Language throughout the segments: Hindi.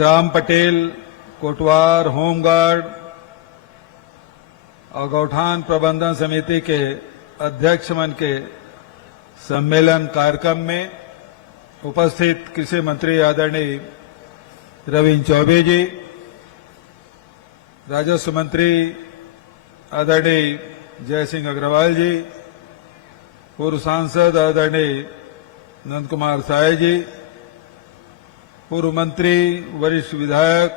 ग्राम पटेल, कोटवार, होमगार्ड और गौठान प्रबंधन समिति के अध्यक्ष मन के सम्मेलन कार्यक्रम में उपस्थित कृषि मंत्री आदरणीय रविन्द्र चौबे जी, राजस्व मंत्री आदरणीय जय सिंह अग्रवाल जी, पूर्व सांसद आदरणीय नंद कुमार साय जी, पूर्व मंत्री वरिष्ठ विधायक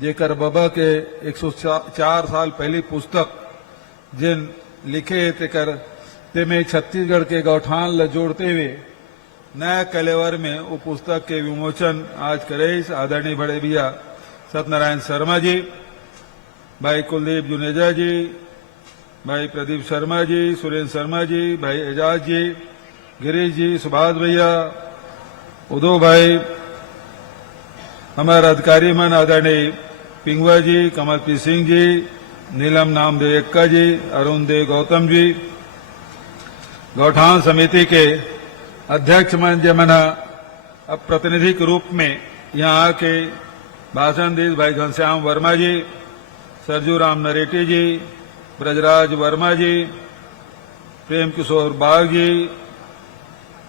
जेकर बाबा के 104 साल पहली पुस्तक जिन लिखे तेकर तेमें छत्तीसगढ़ के गौठान ल जोड़ते हुए नया कलेवर में वो पुस्तक के विमोचन आज करे आदरणीय बड़े भैया सत्यनारायण शर्मा जी, भाई कुलदीप जुनेजा जी, भाई प्रदीप शर्मा जी, सुरेंद्र शर्मा जी, भाई एजाज जी, गिरीश जी, सुभाष भैया, उदो भाई, हमारे अधिकारी मन आदरणीय पिंगवा जी, कमलप्रीत सिंह जी, नीलम नामदेव एक्का जी, अरुण देव गौतम जी, गौठान समिति के अध्यक्ष मन जमन अब प्रतिनिधि के रूप में यहाँ आके भाषण दी भाई घनश्याम वर्मा जी, सरजू राम नरेटी जी, ब्रजराज वर्मा जी, प्रेम किशोर बाग जी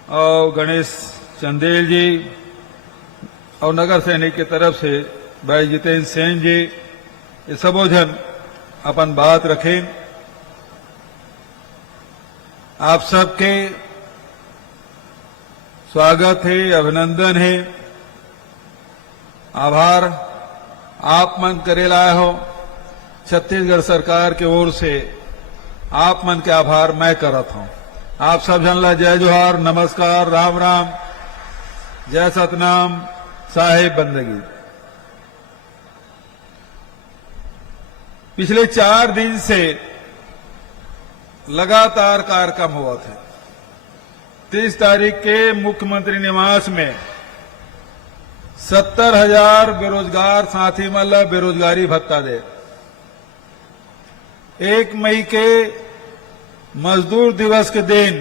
और गणेश चंदेल जी और नगर सैनिक की तरफ से भाई जितेंद्र सेन जी, ये सबो जन अपन बात रखें। आप सबके स्वागत है, अभिनंदन है, आभार आप मन करे लाए हो। छत्तीसगढ़ सरकार की ओर से आप मन के आभार मैं करत हूं। आप सब जन ला जय जोहार, नमस्कार, राम राम, जय सतनाम, साहेब बंदगी। पिछले 4 दिन से लगातार कार्यक्रम हुआ थे। 30 तारीख के मुख्यमंत्री निवास में 70,000 बेरोजगार साथी मन ला बेरोजगारी भत्ता दे। 1 मई के मजदूर दिवस के दिन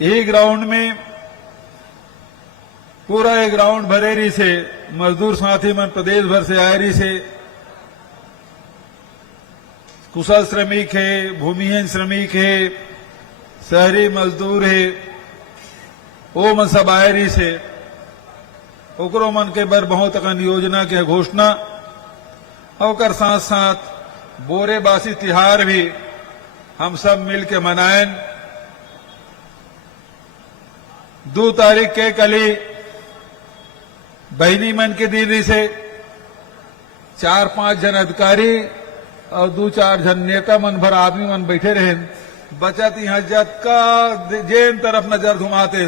यही ग्राउंड में पूरा एक ग्राउंड भरे रही से मजदूर साथी मन प्रदेश भर से आए रही से, कुशल श्रमिक है, भूमिहीन श्रमिक है, शहरी मजदूर है, वो मन सब आए रही से ओकरो मन के बर बहुत अकन योजना के घोषणा और साथ साथ बोरेबासी तिहार भी हम सब मिल के मनाएं। 2 तारीख के कली बहनी मन के दिन से 4-5 जन अधिकारी और 2-4 जन नेता मन भर आदमी मन बैठे रहे। बचत यहाँ जत का जेन तरफ नजर घुमाते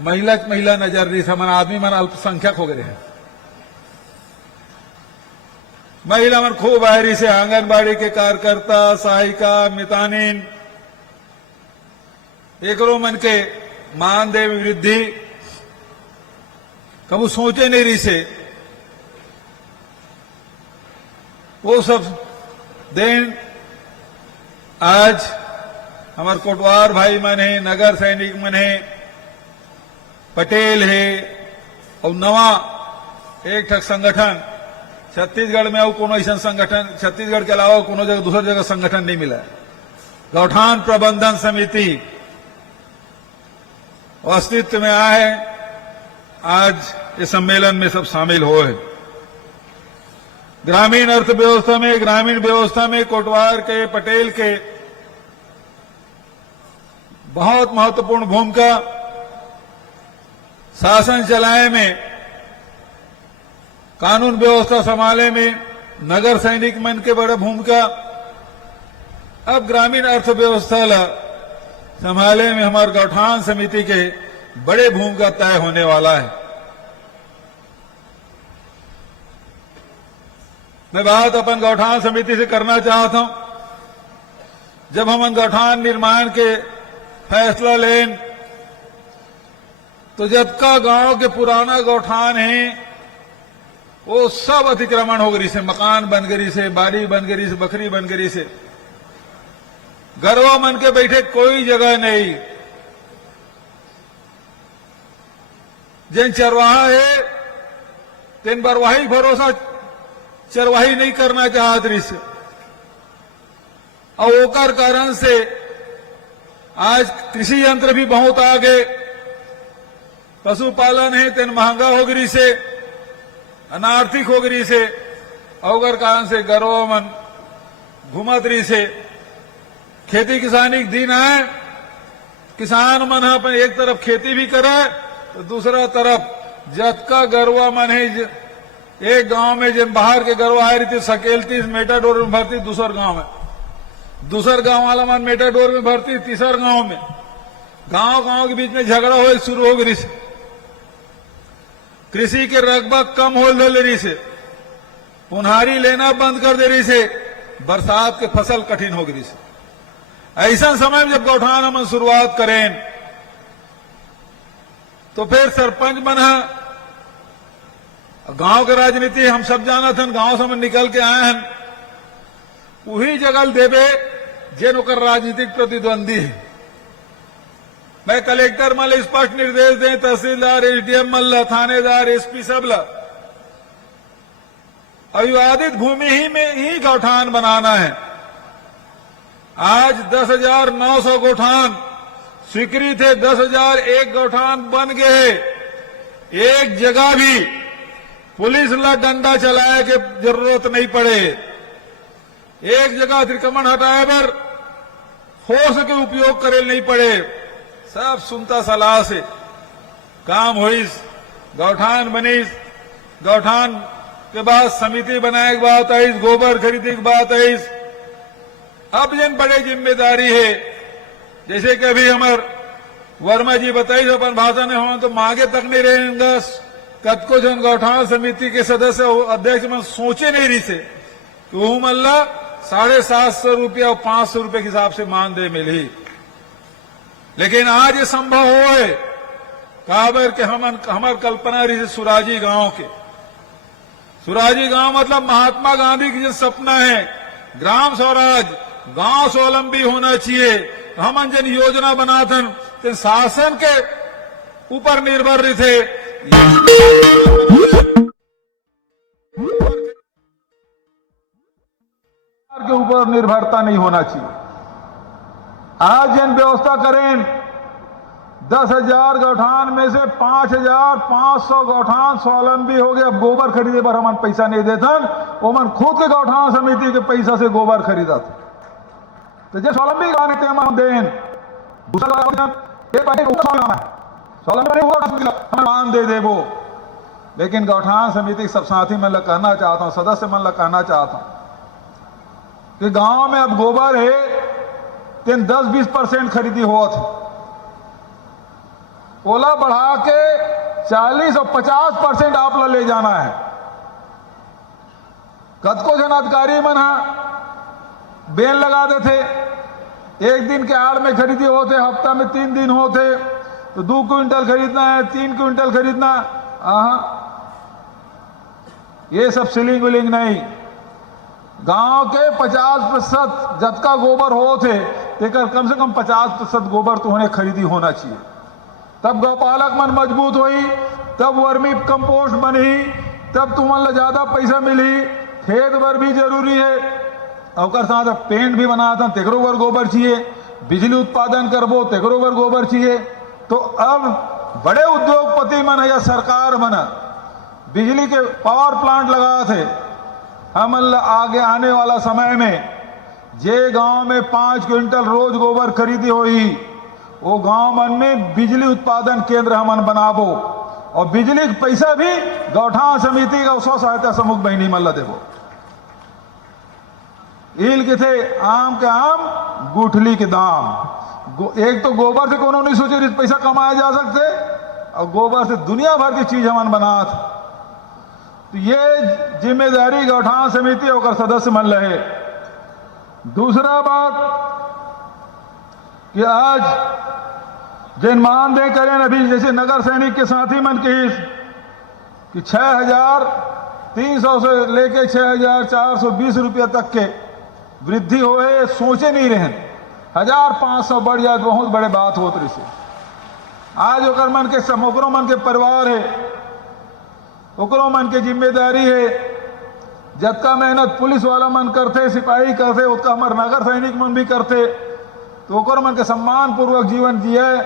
महिला नजर रही से मन आदमी मन अल्पसंख्यक हो गए हैं। महिला मन खूब आयरी से आंगनबाड़ी के कार्यकर्ता, सहायिका, मितानिन एकरो मन के मानदेय वृद्धि कबू सोचे नहीं रही से वो सब दिन आज हमारे कोटवार भाई मन है, नगर सैनिक मन है, पटेल है और नवा एक ठक संगठन छत्तीसगढ़ में और कोनो ऐसा संगठन छत्तीसगढ़ के अलावा कोनो जगह दूसरी जगह संगठन नहीं मिला। गौठान प्रबंधन समिति अस्तित्व में आए, आज इस सम्मेलन में सब शामिल हो है। ग्रामीण अर्थव्यवस्था में, ग्रामीण व्यवस्था में कोटवार के, पटेल के बहुत महत्वपूर्ण भूमिका, शासन चलाए में, कानून व्यवस्था संभाले में नगर सैनिक मन के बड़ा भूमिका। अब ग्रामीण अर्थव्यवस्था ला संभाले में हमारे गौठान समिति के बड़े भूमिका तय होने वाला है। मैं बात अपन गौठान समिति से करना चाहता हूं। जब हम गौठान निर्माण के फैसला लें तो जबका गांव के पुराना गौठान है वो सब अतिक्रमण हो गई से, मकान बन गई से, बाड़ी बन गई से, बकरी बन गई से, गरवा मन के बैठे कोई जगह नहीं। जिन चरवाहा है तीन बरवाही भरोसा चरवाही नहीं करना चाहत रही से और ओकर कारण से आज कृषि यंत्र भी बहुत आ गए, पशुपालन है तीन महंगा हो गई से, अनार्थिक हो गई से, और कारण से गरवा मन घुमत रही से। खेती किसानी के दिन आए, किसान मन अपन एक तरफ खेती भी करे तो दूसरा तरफ जतका गरवा मन है एक गांव में जिन बाहर के गरवा आ रही थी सकेलती मेटाडोर में भरती, दूसर गांव में दूसर गांव वाला मन मेटाडोर में भरती, तीसर गांव में गांव के बीच में झगड़ा हो शुरू हो गई से। कृषि के रकबा कम हो रही से, उन्हारी लेना बंद कर दे रही से, बरसात के फसल कठिन हो गई से। ऐसा समय में जब गौठान हम शुरुआत करें तो फिर सरपंच बना, गांव के राजनीति हम सब जाना था, गांव से हम निकल के आए हैं, वही जगह देवे जेन ओकर राजनीतिक प्रतिद्वंदी है। मैं कलेक्टर मल स्पष्ट निर्देश दें, तहसीलदार एसडीएम मल थानेदार एसपी सब ला अविवादित भूमि ही में ही गौठान बनाना है। आज 10,900 गौठान स्वीकृत है, 10,001 गौठान बन गए। एक जगह भी पुलिस ला डंडा चलाए के जरूरत नहीं पड़े, एक जगह अतिक्रमण हटाए पर फोर्स के उपयोग करे नहीं पड़े, सब सुनता सलाह से काम होइस, गौठान बनीस, गौठान के बाद समिति बनाए के बात आई, गोबर खरीदे की बात आई। अब जिन बड़े जिम्मेदारी है, जैसे कि अभी हमार वर्मा जी बताई अपन भाषा में हम तो मांगे तक नहीं रहेंगे, कद को जन गौठान समिति के सदस्य अध्यक्ष में सोचे नहीं रही से कि वो मल्ला 750 रुपया और 500 रुपये के हिसाब से मान दे मिली। लेकिन आज ये संभव हो है काबर के हमार कल्पना रही से सुराजी गांव के, सुराजी गांव मतलब महात्मा गांधी की जो सपना है ग्राम स्वराज, गांव स्वावलंबी होना चाहिए। हम जन योजना बनाथन तो शासन के ऊपर निर्भर रहे थे, के ऊपर निर्भरता नहीं होना चाहिए। आज जन व्यवस्था करें 10,000 गौठान में से 5,500 गौठान स्वावलंबी हो गए। अब गोबर खरीदे पर हम पैसा नहीं देथन, वो मन खुद के गौठान समिति के पैसा से गोबर खरीदा था। तो जब स्वावलंबी हम दें दूसरा मान दे दे वो, लेकिन गौठान समिति सब साथी मन कहना चाहता हूं, सदस्य मन कहना चाहता हूं कि गांव में अब गोबर है तेन 10-20% खरीदी हुआ था, ओला बढ़ा के 40 और 50% आप ला ले जाना है। कतको जन अधिकारी मन बेल लगा देते, एक दिन के आड़ में खरीदी होते, हफ्ता में 3 दिन होते, तो 2 क्विंटल खरीदना है, 3 क्विंटल खरीदना, ये सब सीलिंग विलिंग नहीं। गांव के 50% जतका गोबर हो थे तेकर कम से कम 50% गोबर तो उन्हें खरीदी होना चाहिए। तब गौपालक मन मजबूत हुई, तब वर्मी कंपोस्ट बनी, तब तुमन ज्यादा पैसा मिली। खेत भर भी जरूरी है, और साथ पेंट भी बनाता तेकरो वर गोबर चाहिए, बिजली उत्पादन करबो तेकरो वर गोबर चाहिए। तो अब बड़े उद्योगपति मन या सरकार मन बिजली के पावर प्लांट लगा थे। हम आगे आने वाला समय में जे गांव में 5 क्विंटल रोज गोबर खरीदी होई, वो गांव मन में बिजली उत्पादन केंद्र हमन बनाबो, और बिजली का पैसा भी गौठान समिति का स्व सहायता समूह बहनी मन ला देबो। इल के थे आम के आम गुठली के दाम। एक तो गोबर से कोनो नहीं सोचे पैसा कमाया जा सकते, और गोबर से दुनिया भर की चीज हमन बनात। तो ये जिम्मेदारी गौठान समिति और सदस्य मन रहे। दूसरा बात कि आज जिन मानदेय करें अभी, जैसे नगर सैनिक के साथी मन की कि 6,300 से लेके 6,420 रुपया तक के वृद्धि होए, सोचे नहीं रहे। 1,500 बढ़ जाए तो बहुत बड़े बात होत रही। आज ओकर मन के ओकरो मन के परिवार है, ओकरो मन के जिम्मेदारी है। जतका मेहनत पुलिस वाला मन करते, सिपाही करते, उतना हमार नगर सैनिक मन भी करते, तो ओकर मन के सम्मान पूर्वक जीवन जिए,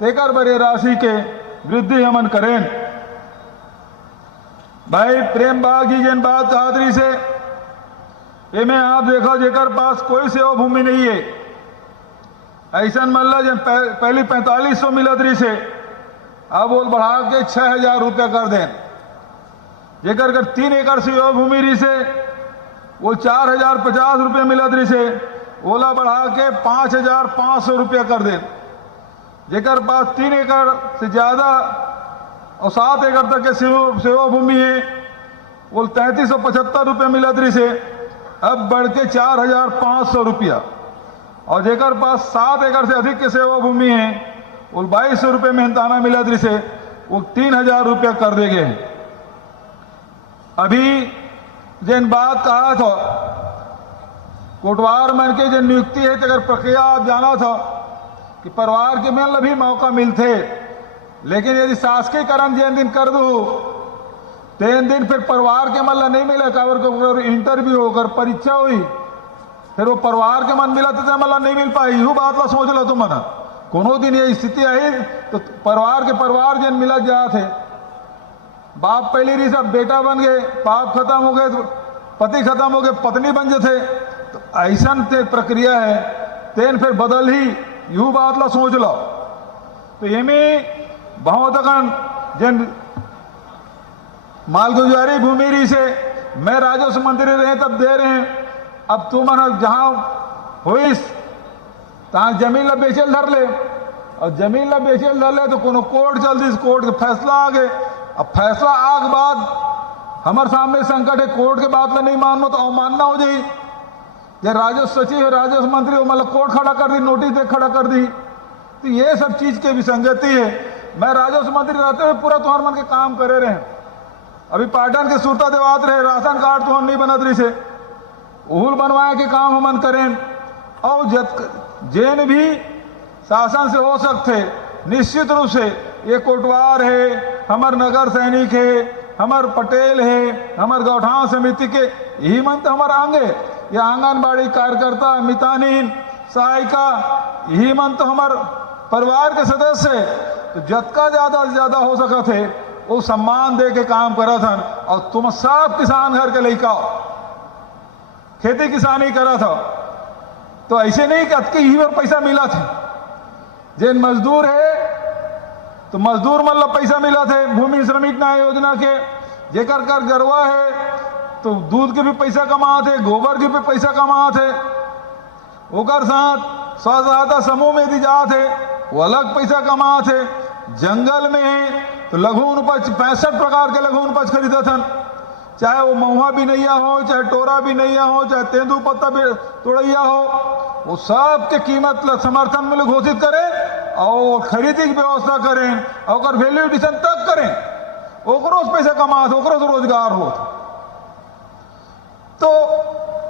तेकर बड़े राशि के वृद्धि हमन करें। भाई प्रेम बाग जी जिन बात कहातरी से एमे आप देखो जेकर पास कोई सेवा भूमि नहीं है, ऐसा मल्ला जन पहली 4500 मिलत रही से अब वो बढ़ा के 6000 रुपया कर दें। जेकर कर 3 एकड़ सेवा भूमि रही से वो 4050 रुपये मिलत रही से ओला बढ़ा के 5500 रुपया कर दें। जेकर पास 3 एकड़ से ज्यादा और 7 एकड़ तक के सेवा भूमि है वो 3375 रुपये मिलत रही से अब बढ़ के 4500 रुपया, और जेकर पास 7 एकड़ से अधिक के सेवा भूमि है वो 2200 रुपये मेहनताना मिलत रही से वो 3000 रुपया कर दे गए। अभी जिन बात कहा था कोटवार मन के जिन नियुक्ति है अगर प्रक्रिया आप जाना था कि परिवार के में भी मौका मिलते, लेकिन यदि शासकीयकरण जिन दिन कर दो तीन दिन फिर परिवार के मन नहीं मिले, काबर इंटरव्यू होकर परीक्षा हुई फिर वो परिवार के मन मिला तो मतलब नहीं मिल पाई। यू बात ला सोच लो तुम कोनो दिन ये स्थिति आई तो परिवार जिन मिला जा थे, बाप पहले रही सब बेटा बन गए, बाप खत्म हो गए तो पति खत्म हो गए, पत्नी बन जाते, तो ऐसा प्रक्रिया है तेन फिर बदल ही यू बात ला सोच लो। तो ये में बहुत जिन मालगुजारी भूमि रही से मैं राजस्व मंत्री रहे तब दे रहे हैं, अब तुम जहां होइस तहां जमीन ला बेचल धर ले, और जमीन ला बेचल धर ले तो कोनो कोर्ट चल दी, कोर्ट का फैसला आ गए। अब फैसला आग बाद हमारे सामने संकट है, कोर्ट के बात ला नहीं मानो तो अवमानना हो जाए। जब राजस्व सचिव राजस्व मंत्री हो मतलब कोर्ट खड़ा कर दी, नोटिस दे खड़ा कर दी, तो ये सब चीज के विसंगति है। मैं राजस्व मंत्री रहते हुए पूरा तुम्हारे मन के काम करे रहे, अभी पाटन के सूरता देवात रहे, राशन कार्ड तो नहीं बनत रही से उहुल बनवाए के काम हमन करें। और जेन भी शासन से हो सकते निश्चित रूप से ये कोटवार है, हमार नगर सैनिक है, हमार पटेल है, हमार गौठान समिति के यही मन तो हमारा आंगे, ये आंगनबाड़ी कार्यकर्ता, मितानीन, सहायिका, यही मन तो हमार परिवार के सदस्य है। तो जतका ज्यादा से ज्यादा हो सका थे वो सम्मान दे के काम करा था। और तुम सब किसान घर के लड़का खेती किसानी करा था, तो ऐसे नहीं कि अतके ही पर पैसा मिला था। जिन मजदूर है तो मजदूर मतलब पैसा मिला थे, भूमि श्रमिक न्याय योजना के जेकर कर गरवा है तो दूध के भी पैसा कमा थे, गोबर के भी पैसा कमा थे, ओकर साथ स्व सहायता समूह में दी जा थे वो अलग पैसा कमा थे। जंगल में है तो लघु उपज 65 प्रकार के लघु उपज खरीदा था, चाहे वो महुआ भी नैया हो, चाहे टोरा भी नैया हो, चाहे तेंदू पत्ता भी तोड़ैया हो, वो सब के कीमत समर्थन मूल्य घोषित करें और खरीदी की व्यवस्था करें और वैल्यू एडिशन तक करें, ओकरो से पैसा कमा दो, ओकरो से रोजगार हो। तो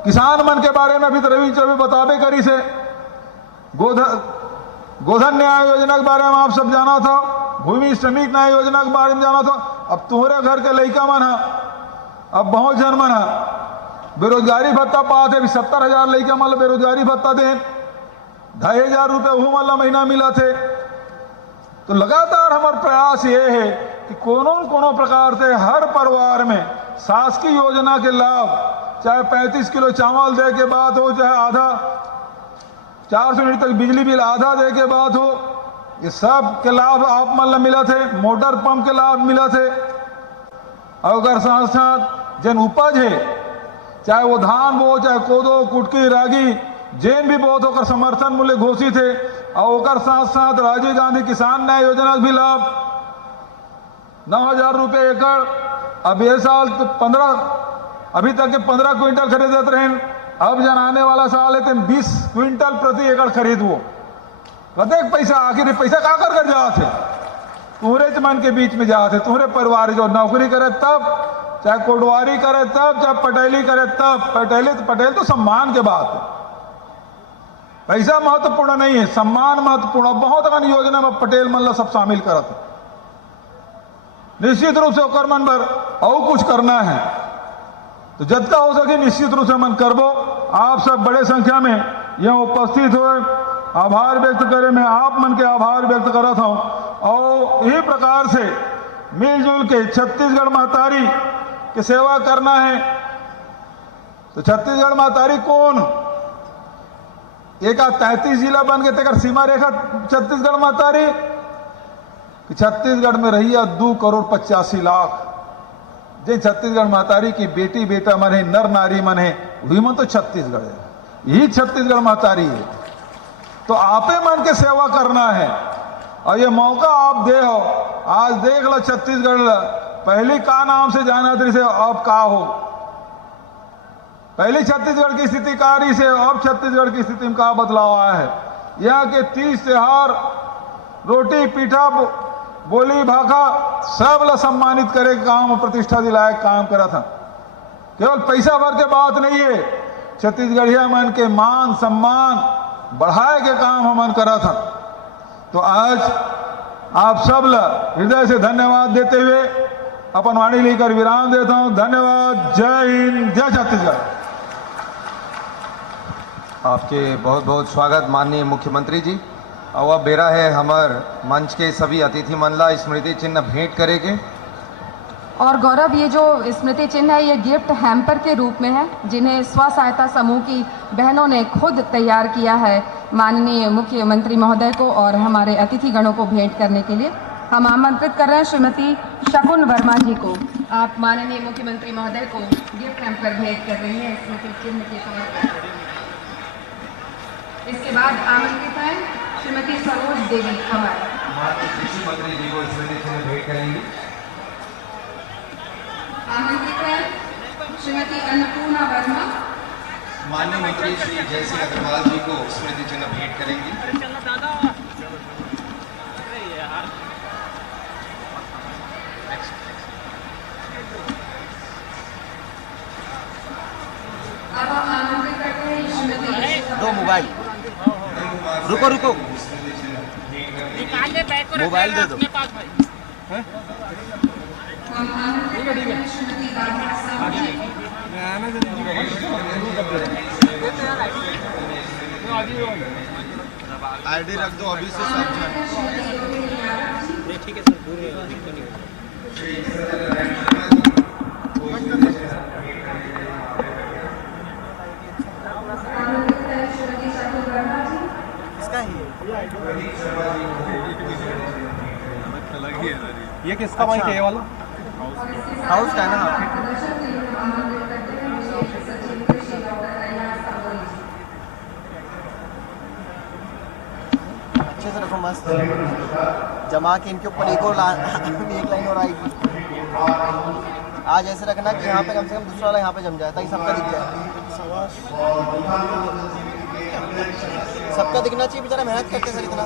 किसान मन के बारे में अभी तो रवि चौबे बताबे करी से गोधन न्याय योजना के बारे में आप सब जाना था, भूमि श्रमिक न्याय योजना के बारे में जाना था। अब तुम्हारे घर के लड़का मन है, अब बहुत जन मन है बेरोजगारी भत्ता पाते, 70,000 लड़का मतलब बेरोजगारी भत्ता दे, 2,500 रुपये वो मतलब महीना मिला थे। तो लगातार हमारा प्रयास ये है कि कोनो प्रकार से हर परिवार में शासकीय योजना के लाभ, चाहे 35 किलो चावल दे के बात हो, चाहे आधा 400 यूनिट तक बिजली बिल आधा दे के बात हो, ये सब के लाभ आप मतलब मिला थे, मोटर पंप के लाभ मिला थे। और अगर साथ साथ जन उपज है, चाहे वो धान बो, चाहे कोदो, कुटकी, रागी, जेन भी बहुत होकर समर्थन मूल्य घोषित है। और ओकर साथ साथ राजीव गांधी किसान न्याय योजना भी लाभ 9,000 रुपये एकड़, अब ये साल तो 15 अभी तक के 15 क्विंटल खरीदते रहे, अब जन आने वाला साल है तो 20 क्विंटल प्रति एकड़ खरीद वो कदेक पैसा, आखिर पैसा का कर जाते तुम्हारे मन के बीच में जाते, तुम्हारे परिवार जो नौकरी करे तब, चाहे कोटवारी करे तब, चाहे पटेली करे तब। पटेल तो सम्मान के बात है, पैसा महत्वपूर्ण नहीं है, सम्मान महत्वपूर्ण। बहुत अगन योजना में पटेल मन ला सब शामिल करत है। निश्चित रूप से ओकर मन पर और कुछ करना है तो जितना हो सके निश्चित रूप से मन करबो। आप सब बड़े संख्या में यहाँ उपस्थित हुए, आभार व्यक्त करे। मैं आप मन के आभार व्यक्त करत हूँ और यही प्रकार से मिलजुल के छत्तीसगढ़ महतारी की सेवा करना है। तो छत्तीसगढ़ महतारी कौन एक 33 जिला बन गए तेकर सीमा रेखा छत्तीसगढ़ महतारी कि छत्तीसगढ़ में रही 2,85,00,000 जे छत्तीसगढ़ महतारी की बेटी बेटा मन है, नर नारी मन है, वही मन तो छत्तीसगढ़ है। यही छत्तीसगढ़ महतारी है। तो आपे मन के सेवा करना है और ये मौका आप दे हो। आज देख लो छत्तीसगढ़ पहली का नाम से जाना थी से अब का हो। पहली छत्तीसगढ़ की स्थिति कारी से अब छत्तीसगढ़ की स्थिति में का बदलाव आया है। यहाँ के 30 त्योहार रोटी पीठा बोली भाखा सब ला सम्मानित करे काम प्रतिष्ठा दिलाए काम करा था। केवल पैसा भर के बात नहीं है, छत्तीसगढ़िया मन के मान सम्मान बढ़ाए के काम हमन करा था। तो आज आप सब ला हृदय से धन्यवाद देते हुए अपन वाणी लेकर विराम देता हूं। धन्यवाद। जय हिंद, जय छत्तीसगढ़। आपके बहुत बहुत स्वागत माननीय मुख्यमंत्री जी। और अब बेरा है हमार मंच के सभी अतिथि मनला स्मृति चिन्ह भेंट करेंगे। और गौरव, ये जो स्मृति चिन्ह है ये गिफ्ट हैम्पर के रूप में है जिन्हें स्व सहायता समूह की बहनों ने खुद तैयार किया है माननीय मुख्यमंत्री महोदय को और हमारे अतिथिगणों को भेंट करने के लिए। हम आमंत्रित कर रहे हैं श्रीमती शकुन वर्मा जी को। आप माननीय मुख्यमंत्री महोदय को गिफ्ट हैम्पर भेंट कर रही हैं स्मृति चिन्ह के तौर पर। इसके बाद आमंत्रित है श्रीमती सरोज देवी खबर। माननीय कृषि मंत्री जी को स्मृति चिन्ह भेंट करेंगी। आमंत्रित है श्रीमती अन्नपूर्णा वर्मा। माननीय मंत्री श्री जयसिंह अग्रवाल जी को स्मृति चिन्ह भेंट करेंगी। अब हम आमंत्रित करते हैं श्रीमती दो मोबाइल, रुको रुको, मोबाइल दे दो। हम आमंत्रित करते हैं श्रीमती राधा साहू जी। आईडी रख दो अभी से सब जन। श्रीमती रोहिणी यादव जी। ठीक है सर, पूरे दिक्कत नहीं। आमंत्रित है श्रीमती शकुन वर्मा जी। इसका ही ये किसका माइक है ये वाला? हाउस का है ना। प्रदर्शन के लिए हम आमंत्रित करते हैं विशेष सचिव कृषि डॉक्टर कल्याण सावरी जी। अच्छे से रखो, मस्त जमा के इनके ऊपर एक लाइन और आएगी। आज ऐसे रखना कि यहाँ पे कम से कम दूसरा वाला यहाँ पे जम जाए ताकि सबका दिख जाए। सबका दिखना चाहिए, बेचारा मेहनत करते सर इतना।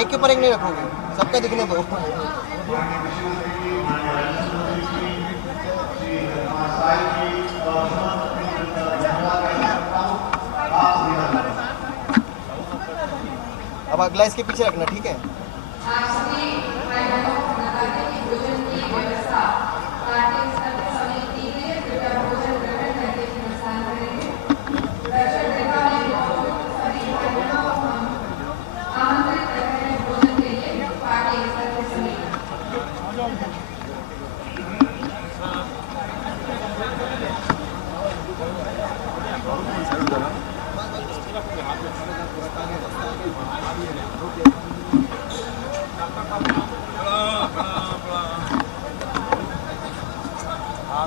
एक के ऊपर एक नहीं रखोगे, सबका दिखने दो। अब अगला इसके पीछे रखना, ठीक है। आप सभी भाई बहनों को बता दें कि भोजन की व्यवस्था पार्टी स्तर पर समय की गई है। कृपया भोजन ग्रहण करके प्रस्थान करेंगे। दर्शक देखा है सभी भाई बहनों को हम आमंत्रित करते हैं भोजन के लिए पार्टी स्तर पर समय। हाँ